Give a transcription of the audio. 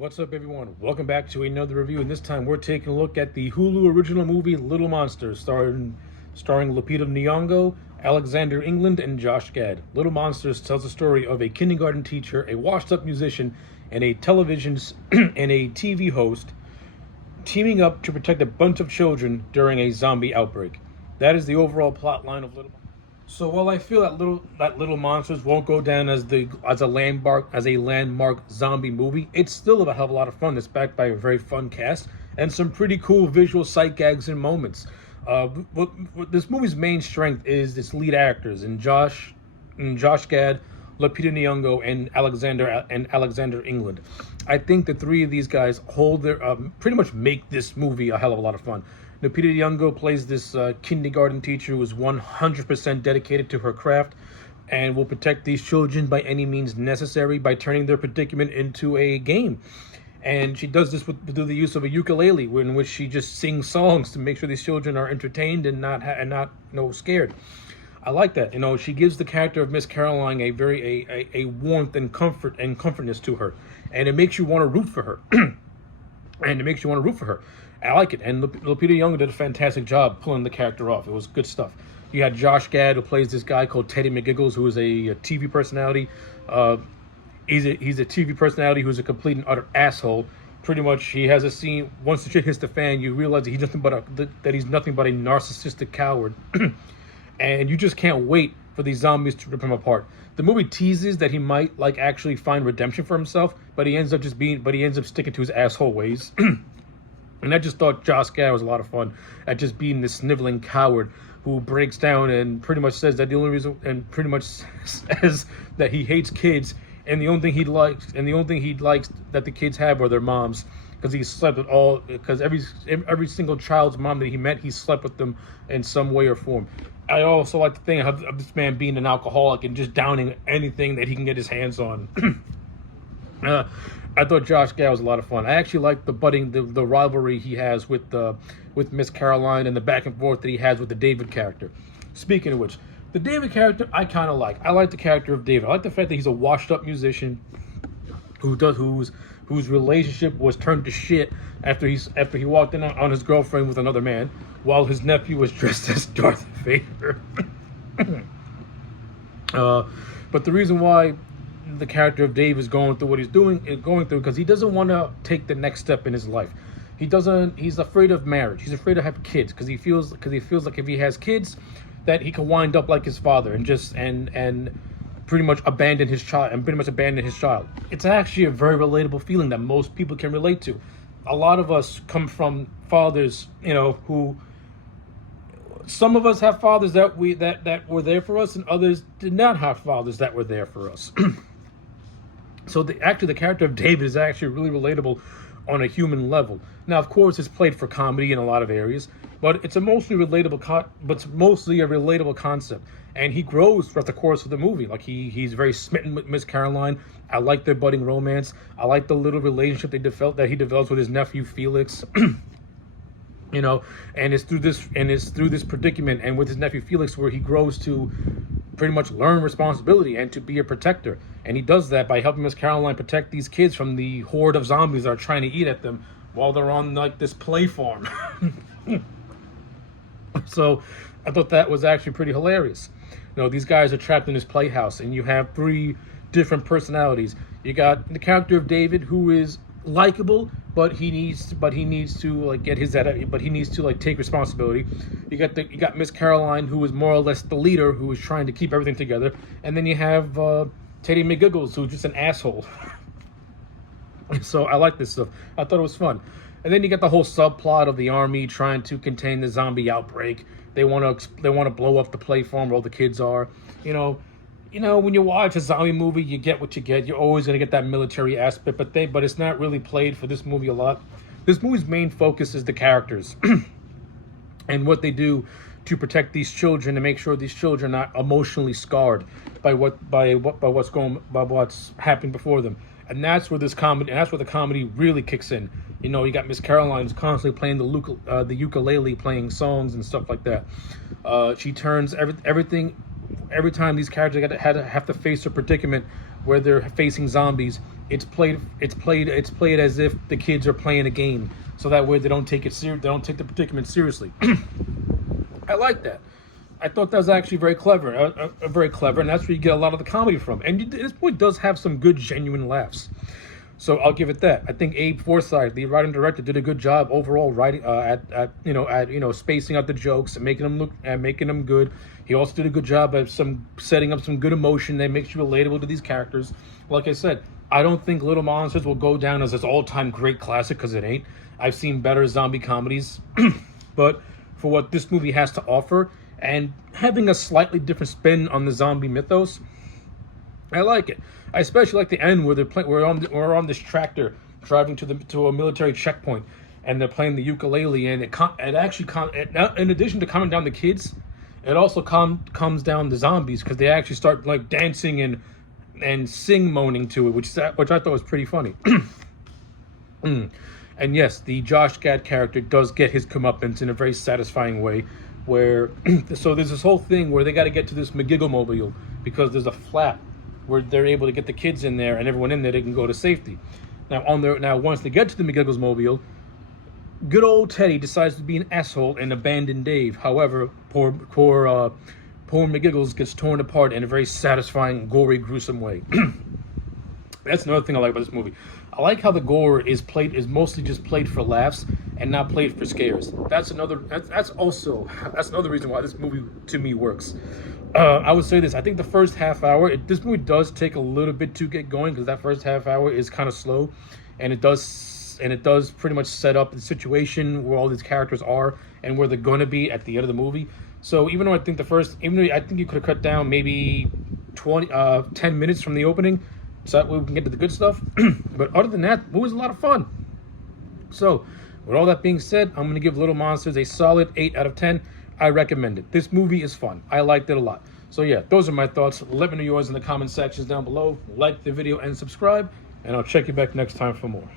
What's up, everyone? Welcome back to another review, and this time we're taking a look at the Hulu original movie Little Monsters, starring Lupita Nyong'o, Alexander England, and Josh Gad. Little Monsters tells the story of a kindergarten teacher, a washed-up musician, and a TV host teaming up to protect a bunch of children during a zombie outbreak. That is the overall plot line of Little Monsters. So while I feel that Little Monsters won't go down as a landmark zombie movie, it's still a hell of a lot of fun. It's backed by a very fun cast and some pretty cool visual sight gags and moments. This movie's main strength is its lead actors and Josh Gad, Lupita Nyong'o, and Alexander England. I think the three of these guys hold their pretty much make this movie a hell of a lot of fun. Lupita Nyong'o plays this kindergarten teacher who is 100% dedicated to her craft and will protect these children by any means necessary by turning their predicament into a game. And she does this through the use of a ukulele, in which she just sings songs to make sure these children are entertained and not scared. I like that. She gives the character of Miss Caroline a warmth and comfortness to her, and it makes you want to root for her. I like it, and Lupita Nyong'o did a fantastic job pulling the character off. It was good stuff. You had Josh Gad, who plays this guy called Teddy McGiggles, who is a TV personality. He's a TV personality who's a complete and utter asshole. Pretty much, he has a scene. Once the shit hits the fan, you realize that he's nothing but a narcissistic coward, and you just can't wait for these zombies to rip him apart. The movie teases that he might actually find redemption for himself, but he ends up sticking to his asshole ways. And I just thought Josh Gad was a lot of fun at just being this sniveling coward who breaks down and pretty much says that says that he hates kids, and the only thing he likes that the kids have are their moms, because every single child's mom that he met, he slept with them in some way or form. I also like the thing of this man being an alcoholic and just downing anything that he can get his hands on. I thought Josh Gad was a lot of fun. I actually like the rivalry he has with Miss Caroline, and the back and forth that he has with the David character. Speaking of which, the David character I kind of like. I like the character of David. I like the fact that he's a washed-up musician whose relationship was turned to shit after he walked in on his girlfriend with another man, while his nephew was dressed as Darth Vader. But the reason why the character of Dave is going through what he's going through because he doesn't want to take the next step in his life. He's afraid of marriage. He's afraid to have kids because he feels like if he has kids that he can wind up like his father and pretty much abandon his child. It's actually a very relatable feeling that most people can relate to. A lot of us come from fathers, who some of us have fathers that were there for us, and others did not have fathers that were there for us. So the character of David is actually really relatable on a human level. Now, of course, it's played for comedy in a lot of areas, but it's mostly a relatable concept. And he grows throughout the course of the movie. He's very smitten with Miss Caroline. I like their budding romance. I like the little relationship that he develops with his nephew Felix. And it's through this predicament and with his nephew Felix where he grows to pretty much learn responsibility and to be a protector. And he does that by helping Miss Caroline protect these kids from the horde of zombies that are trying to eat at them while they're on this play farm. So I thought that was actually pretty hilarious. These guys are trapped in this playhouse, and you have three different personalities. You got the character of David, who is likable, but he needs to take responsibility. You got Miss Caroline, who is more or less the leader, who is trying to keep everything together, and then you have Teddy McGiggles, who's just an asshole. So I like this stuff. I thought it was fun. And then you got the whole subplot of the army trying to contain the zombie outbreak. They want to blow up the play farm where all the kids are. When you watch a zombie movie, you get what you get. You're always going to get that military aspect, but it's not really played for this movie a lot. This movie's main focus is the characters and what they do to protect these children and make sure these children are not emotionally scarred by what's happening before them. And that's where the comedy really kicks in. You got Miss Caroline who's constantly playing the ukulele, playing songs and stuff like that. She turns everything every time these characters have to face a predicament where they're facing zombies. It's played as if the kids are playing a game, so that way they don't take the predicament seriously. I like that. I thought that was actually very clever, very clever, and that's where you get a lot of the comedy from. And this movie does have some good, genuine laughs. So I'll give it that. I think Abe Forsyth, the writer and director, did a good job overall writing at spacing out the jokes and making them good. He also did a good job at setting up some good emotion that makes you relatable to these characters. Like I said, I don't think Little Monsters will go down as this all-time great classic, because it ain't. I've seen better zombie comedies, but for what this movie has to offer and having a slightly different spin on the zombie mythos, I like it. I especially like the end where we're on this tractor driving to a military checkpoint, and they're playing the ukulele, and in addition to calming down the kids, it also calms down the zombies, because they actually start like dancing and sing moaning to it, which I thought was pretty funny. And yes, the Josh Gad character does get his comeuppance in a very satisfying way, where so there's this whole thing where they got to get to this McGigglemobile because there's a flap where they're able to get the kids in there, and everyone in there, they can go to safety. Now once they get to the McGigglemobile, good old Teddy decides to be an asshole and abandon Dave. However, poor McGiggles gets torn apart in a very satisfying, gory, gruesome way. That's another thing I like about this movie. I like how the gore is mostly just played for laughs and not played for scares. That's another reason why this movie to me works. I would say this. I think the first half hour, this movie does take a little bit to get going, because that first half hour is kind of slow, and it does pretty much set up the situation where all these characters are and where they're going to be at the end of the movie. So even though I think you could have cut down maybe 10 minutes from the opening, so that way we can get to the good stuff. But other than that, it was a lot of fun. So with all that being said, I'm going to give Little Monsters a solid 8 out of 10. I recommend it. This movie is fun. I liked it a lot. So yeah, those are my thoughts. Let me know yours in the comment sections down below. Like the video and subscribe, and I'll check you back next time for more.